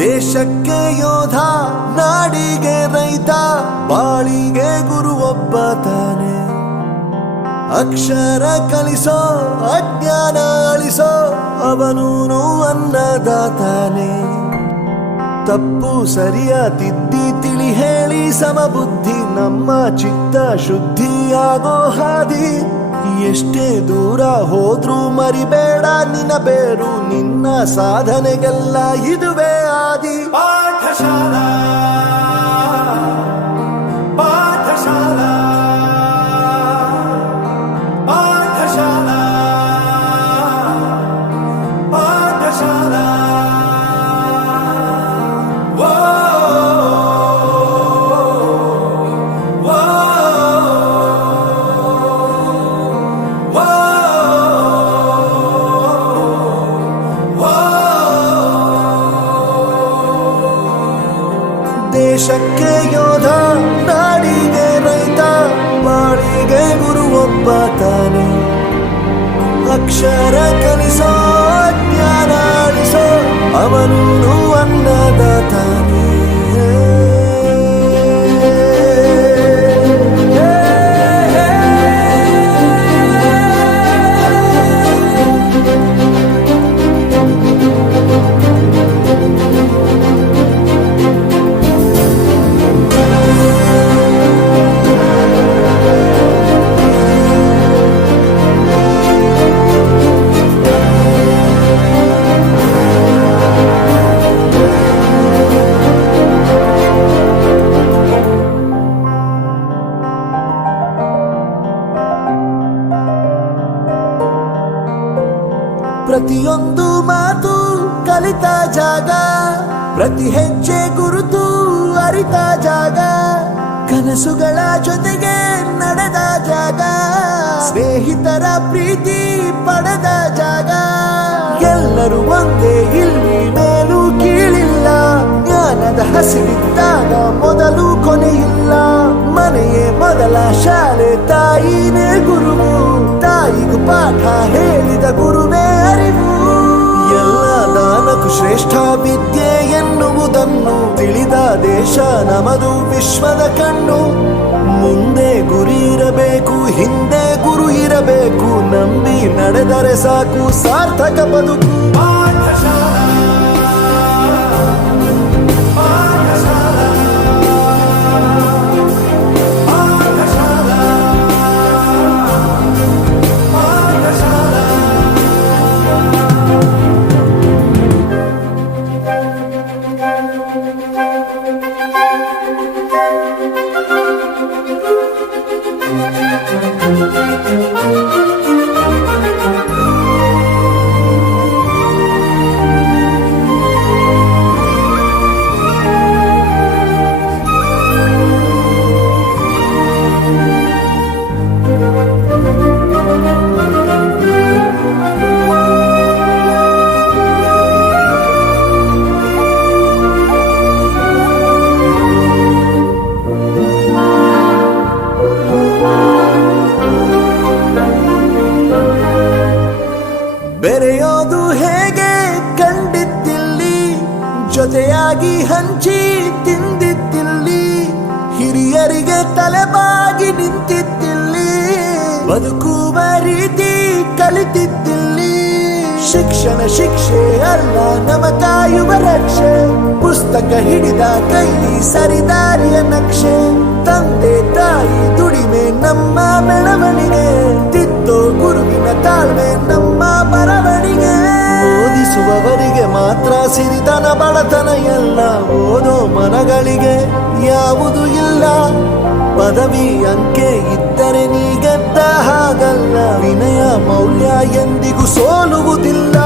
ದೇಶಕ್ಕೆ ಯೋಧ, ನಾಡಿಗೆ ರೈತ, ಬಾಳಿಗೆ ಗುರು ಒಬ್ಬ ತಾನೆ. ಅಕ್ಷರ ಕಲಿಸೋ, ಅಜ್ಞಾನ ಅಳಿಸೋ, ಅವನೂನು ಅನ್ನದಾತಾನೆ. ತಪ್ಪು ಸರಿಯ ತಿದ್ದಿ ತಿಳಿ ಹೇಳಿ ಸಮಬುದ್ಧಿ, ನಮ್ಮ ಚಿತ್ತ ಶುದ್ಧಿಯಾಗೋ ಹಾದಿ. ಎಷ್ಟೇ ದೂರ ಹೋದ್ರೂ ಮರಿಬೇಡ ನಿನ್ನ ಬೇರು, ನಿನ್ನ ಸಾಧನೆಗೆಲ್ಲ ಇದುವೇ ಆದಿ. ಪಾಠಶಾಲಾ ಪಾಠಶಾಲಾ ಪಾಠಶಾಲಾ ಪಾಠಶಾಲಾ. ದೇಶಕ್ಕೆ ಯೋಧ, ನಾಡಿಗೆ ರೈತ, ಬಾಳಿಗೆ ಗುರು ಒಬ್ಬ ತಾನೆ. ಅಕ್ಷರ ಕಲಿಸೋ, ಜ್ಞಾನ ಅಳಿಸೋ, ಅವನೂನು ಅನ್ನದಾತಾನೆ. ಪ್ರತಿಯೊಂದು ಮಾತು ಕಲಿತ ಜಾಗ, ಪ್ರತಿ ಹೆಜ್ಜೆ ಗುರುತು ಅರಿತ ಜಾಗ, ಕನಸುಗಳ ಜೊತೆಗೆ ನಡೆದ ಜಾಗ, ಸ್ನೇಹಿತರ ಪ್ರೀತಿ ಪಡೆದ ಜಾಗ. ಎಲ್ಲರೂ ಒಂದೇ, ಇಲ್ಲಿ ಮೇಲೂ ಕೀಳಿಲ್ಲ, ಜ್ಞಾನದ ಹಸಿವಿದ್ದಾಗ ಮೊದಲು ಕೊನೆಯಿಲ್ಲ. ಮನೆಯೇ ಮೊದಲ ಶಾಲೆ, ತಾಯಿನೇ ಗುರುವು, ತಾಯಿಗೂ ಪಾಠ ಹೇಳಿದ ಗುರುವೇ ಅರಿವು. ಎಲ್ಲ ದಾನಕ್ಕೂ ಶ್ರೇಷ್ಠ ವಿದ್ಯೆ ಎನ್ನುವುದನ್ನು ತಿಳಿದ ದೇಶ ನಮದು, ವಿಶ್ವದ ಕಣ್ಣು. ಮುಂದೆ ಗುರಿ ಇರಬೇಕು, ಹಿಂದೆ ಗುರು ಇರಬೇಕು, ನಂಬಿ ನಡೆದರೆ ಸಾಕು ಸಾರ್ಥಕ ಬದುಕು. ಪಾಠಶಾಲಾ ಪಾಠಶಾಲಾ ಪಾಠಶಾಲಾ ಪಾಠಶಾಲಾ. ಬೆರೆಯೋದು ಹೇಗೆ ಕಂಡಿದ್ದಿಲ್ಲಿ, ಜೊತೆಯಾಗಿ ಹಂಚಿ ತಿಂದಿದ್ದಿಲ್ಲಿ, ಹಿರಿಯರಿಗೆ ತಲೆಬಾಗಿ ನಿಂತಿದ್ದಿಲ್ಲಿ, ಬದುಕುವ ರೀತಿ ಕಲಿತಿದ್ದಿಲ್ಲಿ. ಶಿಕ್ಷಣ ಶಿಕ್ಷೆ ಅಲ್ಲ, ನಮ ಕಾಯುವ ರಕ್ಷೆ, ಪುಸ್ತಕ ಹಿಡಿದ ಕೈ ಸರಿದಾರಿಯ ನಕ್ಷೆ. ತಂದೆ ತಾಯಿ ದುಡಿಮೆ ನಮ್ಮ ಬೆಳವಣಿಗೆ, ತಿದ್ದೋ ಗುರುವಿನ ತಾಳ್ಮೆ ನಮ್ಮ ಬರವಣಿಗೆ. ಓದಿಸುವವರಿಗೆ ಮಾತ್ರ ಸಿರಿತನ ಬಡತನ ಎಲ್ಲ, ಓದೋ ಮನಗಳಿಗೆ ಯಾವುದು ಇಲ್ಲ. ಪದವಿ ಅಂಕೆ ಇದ್ದರೆ ನೀ ಗೆದ್ದ ಹಾಗಲ್ಲ, ವಿನಯ ಮೌಲ್ಯ ಎಂದಿಗೂ ಸೋಲುವುದಿಲ್ಲ.